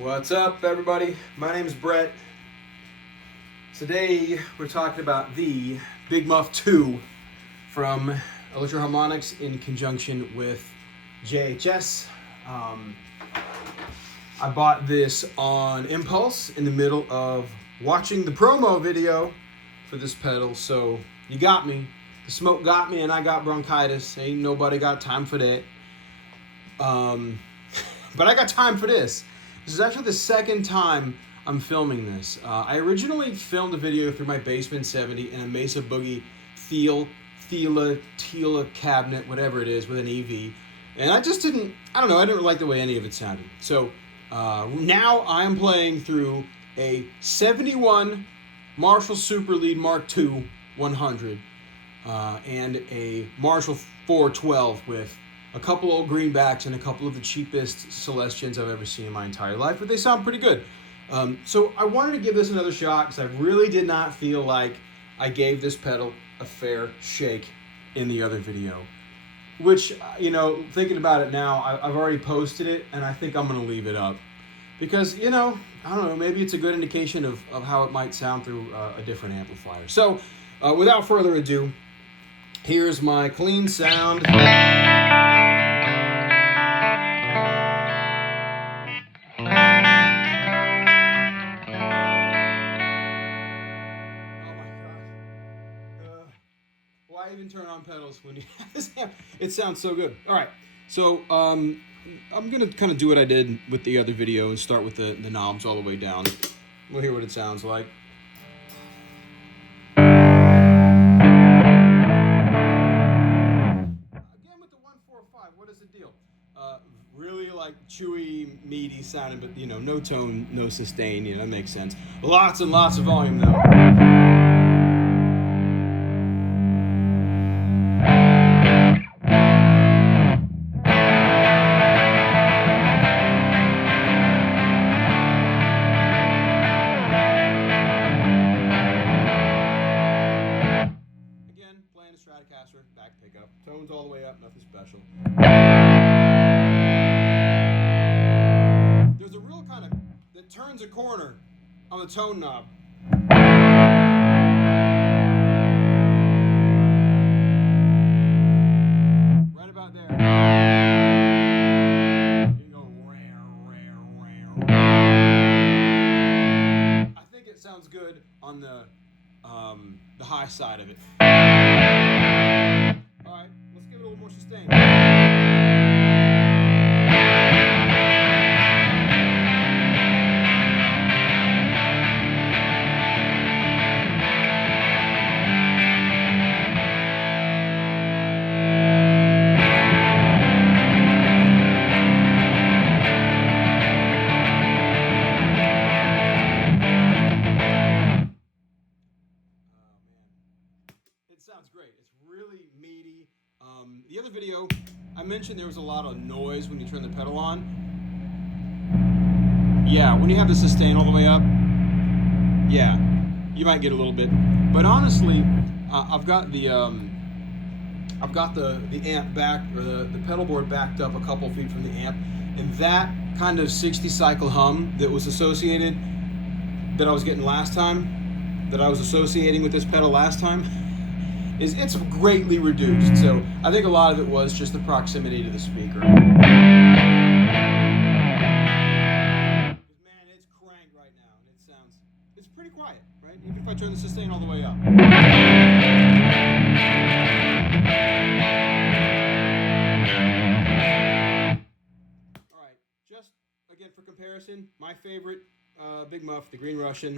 What's up, everybody? My name is Brett. Today we're talking about the Big Muff 2 from Electro Harmonics in conjunction with JHS. I bought this on impulse in the middle of watching the promo video for this pedal, so you got me. The smoke got me and I got bronchitis. Ain't nobody got time for that. But I got time for this. This is actually the second time I'm filming this. I originally filmed a video through my Basement 70 in a Mesa Boogie Tila cabinet, whatever it is, with an EV. And I just didn't like the way any of it sounded. So now I am playing through a 71 Marshall Super Lead Mark II 100 and a Marshall 412 with a couple old greenbacks and a couple of the cheapest Celestians I've ever seen in my entire life, but they sound pretty good. So I wanted to give this another shot because I really did not feel like I gave this pedal a fair shake in the other video. Which, thinking about it now, I've already posted it, and I think I'm going to leave it up. Because, I don't know, maybe it's a good indication of how it might sound through a different amplifier. So, without further ado, here's my clean sound. Why even turn on pedals when you have this amp? It sounds so good. All right, so I'm going to kind of do what I did with the other video and start with the knobs all the way down. We'll hear what it sounds like. Again with the 145, what is the deal? Really like chewy, meaty sounding, but no tone, no sustain, that makes sense. Lots and lots of volume though. Stratocaster, back pickup, tones all the way up, nothing special. There's a real kind of that turns a corner on the tone knob. Right about there. You can go rare. I think it sounds good on the high side of it. Alright, let's give it a little more sustain. It sounds great. It's really meaty. The other video, I mentioned there was a lot of noise when you turn the pedal on. Yeah, when you have the sustain all the way up, yeah, you might get a little bit. But honestly, I've got the amp back, or the pedal board backed up a couple feet from the amp, and that kind of 60 cycle hum that was associated, that I was getting last time, that I was associating with this pedal last time, it's greatly reduced. So I think a lot of it was just the proximity to the speaker. Man, it's cranked right now, and it's pretty quiet, right? Even if I turn the sustain all the way up. All right, just again for comparison, my favorite Big Muff, the Green Russian.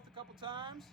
A couple times.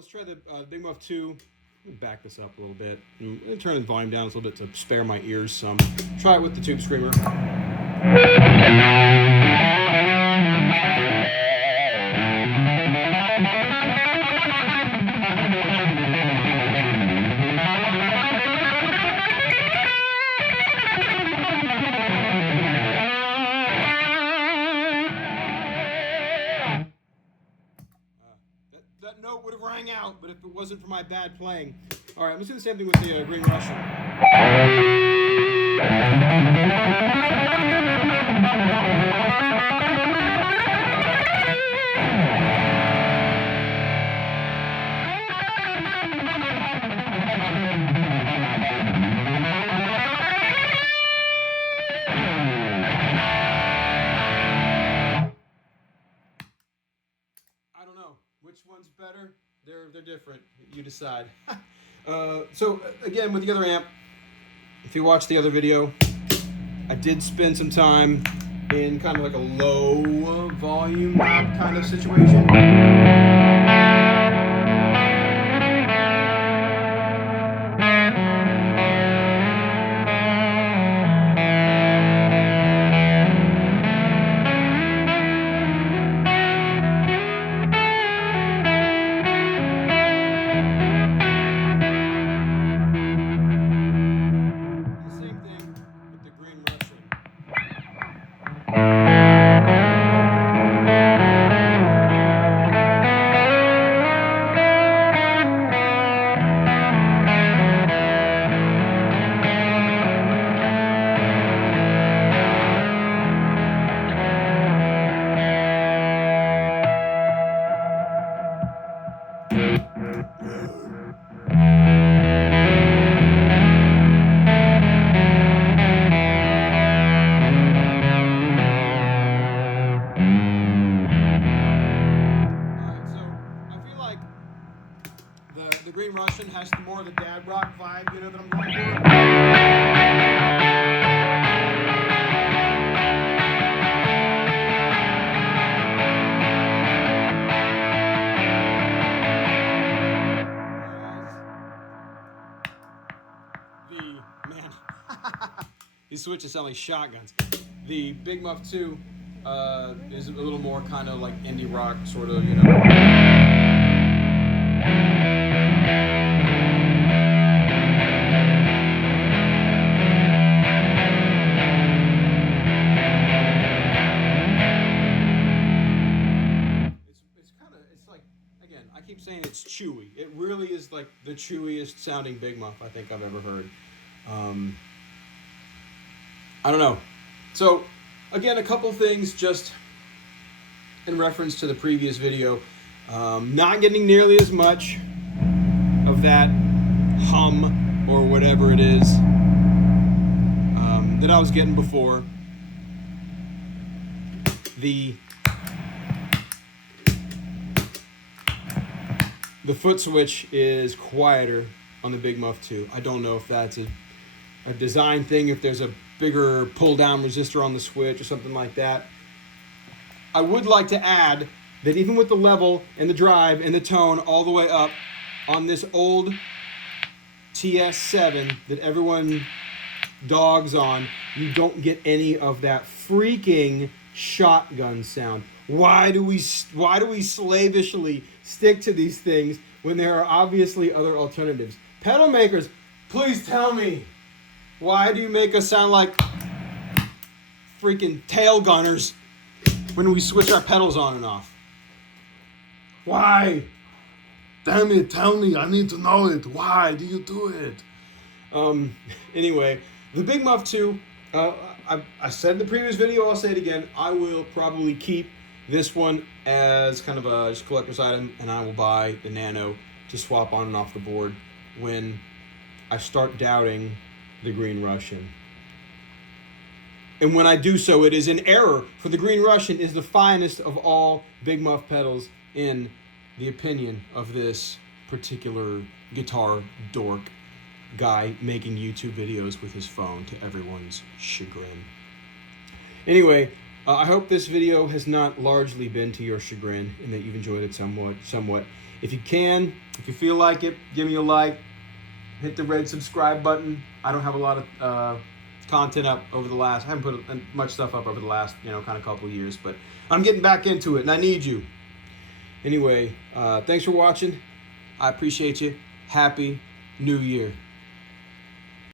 let's try the Big Muff 2. Let me back this up a little bit. I'm going to turn the volume down a little bit to spare my ears some. Try it with the Tube Screamer. That note would have rang out, but if it wasn't for my bad playing. All right, I'm just doing the same thing with the Green Russian. I don't know which one's better. They're different. You decide. So again, with the other amp, if you watch the other video, I did spend some time in kind of like a low volume knob kind of situation. The Green Russian has more of the dad rock vibe, you know, that I'm going these switches sound like shotguns. The Big Muff 2 is a little more kind of like indie rock, sort of, you know. I keep saying it's chewy. It really is like the chewiest sounding Big Muff I think I've ever heard. I don't know. So, again, a couple things just in reference to the previous video. Not getting nearly as much of that hum or whatever it is that I was getting before. The foot switch is quieter on the Big Muff 2. I don't know if that's a design thing, if there's a bigger pull-down resistor on the switch or something like that. I would like to add that even with the level and the drive and the tone all the way up on this old TS7 that everyone dogs on, you don't get any of that freaking shotgun sound. Why do we slavishly stick to these things when there are obviously other alternatives? Pedal makers, please tell me, why do you make us sound like freaking tail gunners when we switch our pedals on and off? Why? Damn it, tell me, I need to know it. Why do you do it? Anyway, the Big Muff 2, I said in the previous video, I'll say it again, I will probably keep this one as kind of a just collector's item, and I will buy the Nano to swap on and off the board when I start doubting the Green Russian. And when I do so, it is an error, for the Green Russian is the finest of all Big Muff pedals in the opinion of this particular guitar dork guy making YouTube videos with his phone to everyone's chagrin. Anyway, I hope this video has not largely been to your chagrin and that you've enjoyed it somewhat. If you can, if you feel like it, give me a like. Hit the red subscribe button. I don't have a lot of content up over the last. I haven't put much stuff up over the last, kind of couple years, but I'm getting back into it, and I need you. Anyway, thanks for watching. I appreciate you. Happy New Year.